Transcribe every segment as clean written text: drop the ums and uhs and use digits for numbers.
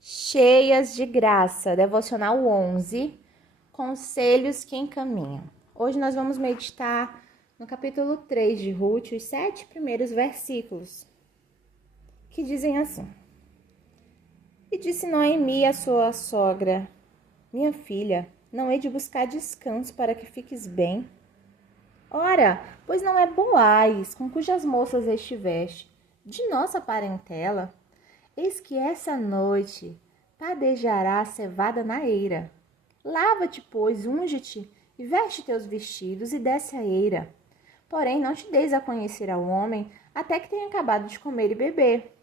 Cheias de graça, devocional 11, conselhos que encaminham. Hoje nós vamos meditar no capítulo 3 de Ruth, os 7 primeiros versículos, que dizem assim: E disse Noemi à sua sogra: Minha filha, não hei de buscar descanso para que fiques bem? Ora, pois não é Boaz, com cujas moças estiveste, de nossa parentela? Eis que essa noite padejará a cevada na eira. Lava-te, pois, unge-te, e veste teus vestidos, e desce a eira. Porém, não te deis a conhecer ao homem, até que tenha acabado de comer e beber.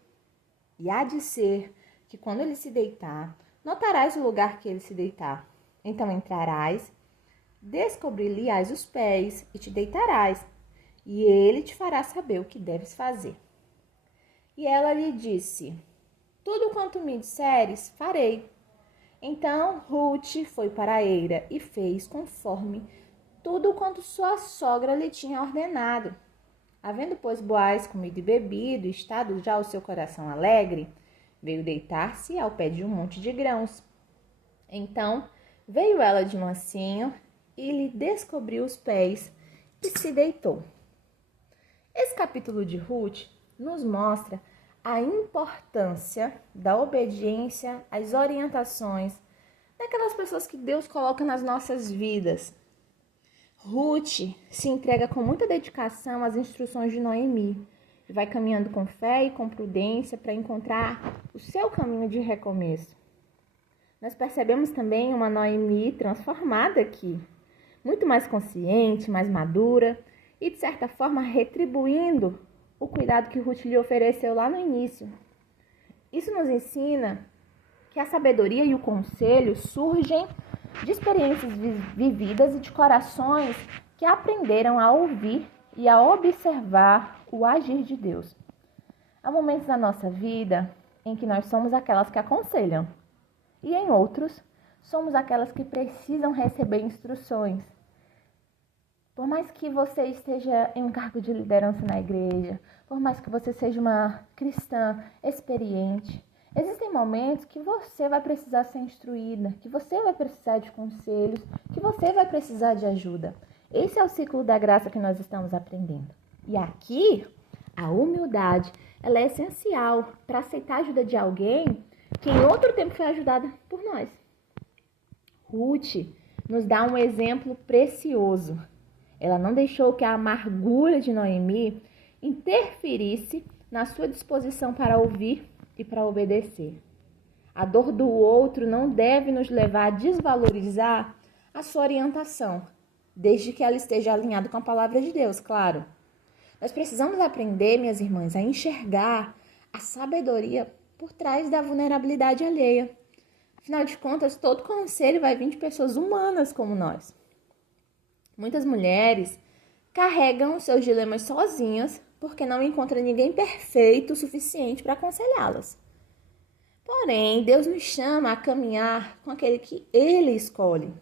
E há de ser que, quando ele se deitar, notarás o lugar que ele se deitar. Então entrarás, descobrir-lhe-ás os pés, e te deitarás, e ele te fará saber o que deves fazer. E ela lhe disse: Tudo quanto me disseres, farei. Então Ruth foi para a eira e fez conforme tudo quanto sua sogra lhe tinha ordenado. Havendo, pois, Boaz comido e bebido, e estado já o seu coração alegre, veio deitar-se ao pé de um monte de grãos. Então veio ela de mansinho e lhe descobriu os pés e se deitou. Esse capítulo de Ruth nos mostra a importância da obediência às orientações daquelas pessoas que Deus coloca nas nossas vidas. Ruth se entrega com muita dedicação às instruções de Noemi e vai caminhando com fé e com prudência para encontrar o seu caminho de recomeço. Nós percebemos também uma Noemi transformada aqui, muito mais consciente, mais madura e, de certa forma, retribuindo o cuidado que Ruth lhe ofereceu lá no início. Isso nos ensina que a sabedoria e o conselho surgem de experiências vividas e de corações que aprenderam a ouvir e a observar o agir de Deus. Há momentos na nossa vida em que nós somos aquelas que aconselham e em outros somos aquelas que precisam receber instruções. Por mais que você esteja em um cargo de liderança na igreja, por mais que você seja uma cristã experiente, existem momentos que você vai precisar ser instruída, que você vai precisar de conselhos, que você vai precisar de ajuda. Esse é o ciclo da graça que nós estamos aprendendo. E aqui, a humildade, ela é essencial para aceitar a ajuda de alguém que em outro tempo foi ajudada por nós. Ruth nos dá um exemplo precioso. Ela não deixou que a amargura de Noemi interferisse na sua disposição para ouvir e para obedecer. A dor do outro não deve nos levar a desvalorizar a sua orientação, desde que ela esteja alinhada com a palavra de Deus, claro. Nós precisamos aprender, minhas irmãs, a enxergar a sabedoria por trás da vulnerabilidade alheia. Afinal de contas, todo conselho vai vir de pessoas humanas como nós. Muitas mulheres carregam seus dilemas sozinhas porque não encontram ninguém perfeito o suficiente para aconselhá-las. Porém, Deus nos chama a caminhar com aquele que Ele escolhe.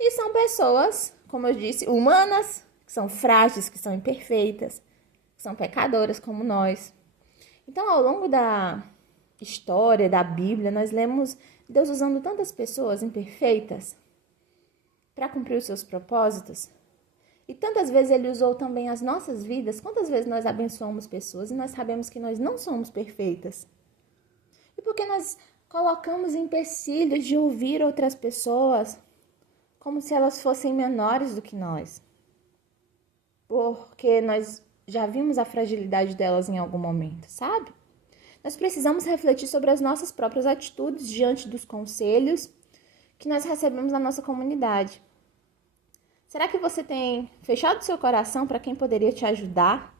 E são pessoas, como eu disse, humanas, que são frágeis, que são imperfeitas, que são pecadoras como nós. Então, ao longo da história da Bíblia, nós lemos Deus usando tantas pessoas imperfeitas para cumprir os seus propósitos. E tantas vezes Ele usou também as nossas vidas. Quantas vezes nós abençoamos pessoas e nós sabemos que nós não somos perfeitas? E porque nós colocamos empecilhos de ouvir outras pessoas como se elas fossem menores do que nós? Porque nós já vimos a fragilidade delas em algum momento, sabe? Nós precisamos refletir sobre as nossas próprias atitudes diante dos conselhos que nós recebemos na nossa comunidade. Será que você tem fechado seu coração para quem poderia te ajudar?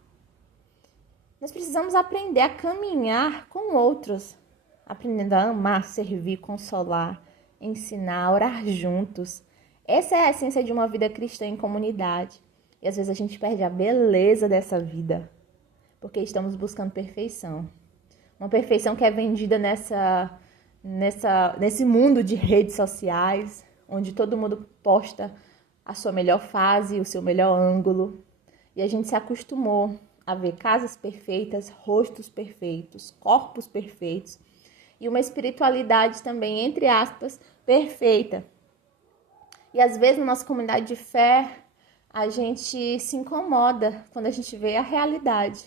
Nós precisamos aprender a caminhar com outros, aprendendo a amar, servir, consolar, ensinar, orar juntos. Essa é a essência de uma vida cristã em comunidade. E às vezes a gente perde a beleza dessa vida, porque estamos buscando perfeição. Uma perfeição que é vendida nesse mundo de redes sociais, onde todo mundo posta a sua melhor fase, o seu melhor ângulo. E a gente se acostumou a ver casas perfeitas, rostos perfeitos, corpos perfeitos. e uma espiritualidade também, entre aspas, perfeita. E às vezes na nossa comunidade de fé, a gente se incomoda quando a gente vê a realidade.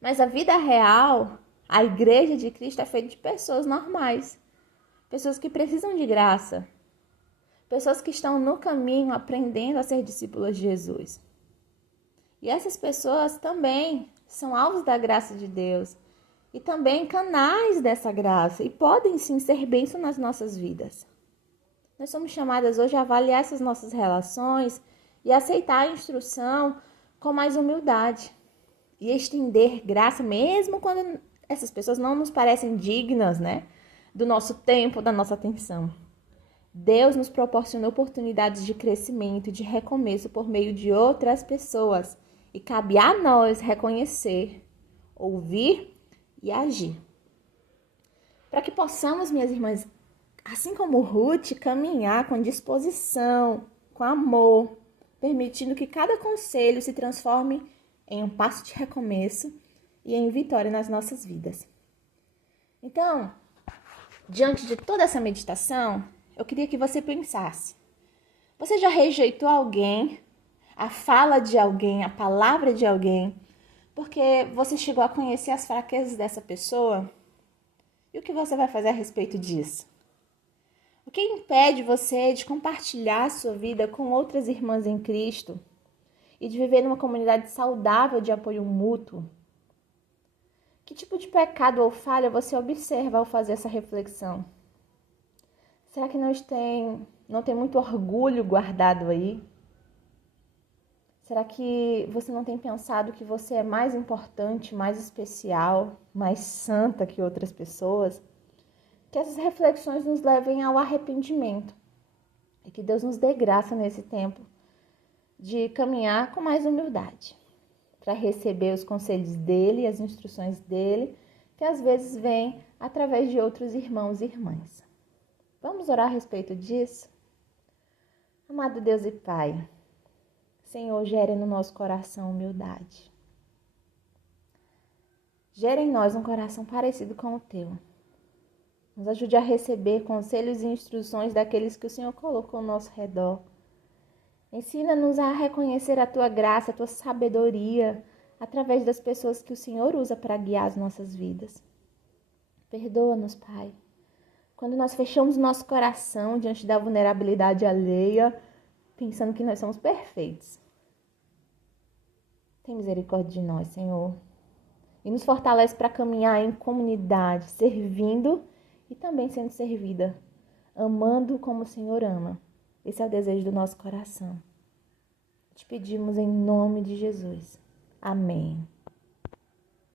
Mas a vida real, a igreja de Cristo é feita de pessoas normais, pessoas que precisam de graça, pessoas que estão no caminho aprendendo a ser discípulas de Jesus. E essas pessoas também são alvos da graça de Deus e também canais dessa graça e podem sim ser bênção nas nossas vidas. Nós somos chamadas hoje a avaliar essas nossas relações e aceitar a instrução com mais humildade e estender graça, mesmo quando essas pessoas não nos parecem dignas, né, do nosso tempo, da nossa atenção. Deus nos proporciona oportunidades de crescimento e de recomeço por meio de outras pessoas e cabe a nós reconhecer, ouvir e agir. Para que possamos, minhas irmãs, assim como Ruth, caminhar com disposição, com amor, permitindo que cada conselho se transforme em um passo de recomeço e em vitória nas nossas vidas. Então, diante de toda essa meditação, eu queria que você pensasse. Você já rejeitou alguém, a fala de alguém, a palavra de alguém, porque você chegou a conhecer as fraquezas dessa pessoa? E o que você vai fazer a respeito disso? O que impede você de compartilhar a sua vida com outras irmãs em Cristo e de viver numa comunidade saudável de apoio mútuo? Que tipo de pecado ou falha você observa ao fazer essa reflexão? Será que não tem muito orgulho guardado aí? Será que você não tem pensado que você é mais importante, mais especial, mais santa que outras pessoas? Que essas reflexões nos levem ao arrependimento e que Deus nos dê graça nesse tempo de caminhar com mais humildade para receber os conselhos dele, as instruções dele, que às vezes vêm através de outros irmãos e irmãs. Vamos orar a respeito disso? Amado Deus e Pai, Senhor, gere no nosso coração humildade. Gere em nós um coração parecido com o teu. Nos ajude a receber conselhos e instruções daqueles que o Senhor colocou ao nosso redor. Ensina-nos a reconhecer a tua graça, a tua sabedoria, através das pessoas que o Senhor usa para guiar as nossas vidas. Perdoa-nos, Pai, quando nós fechamos nosso coração diante da vulnerabilidade alheia, pensando que nós somos perfeitos. Tem misericórdia de nós, Senhor, e nos fortalece para caminhar em comunidade, servindo e também sendo servida, amando como o Senhor ama. Esse é o desejo do nosso coração. Te pedimos em nome de Jesus. Amém.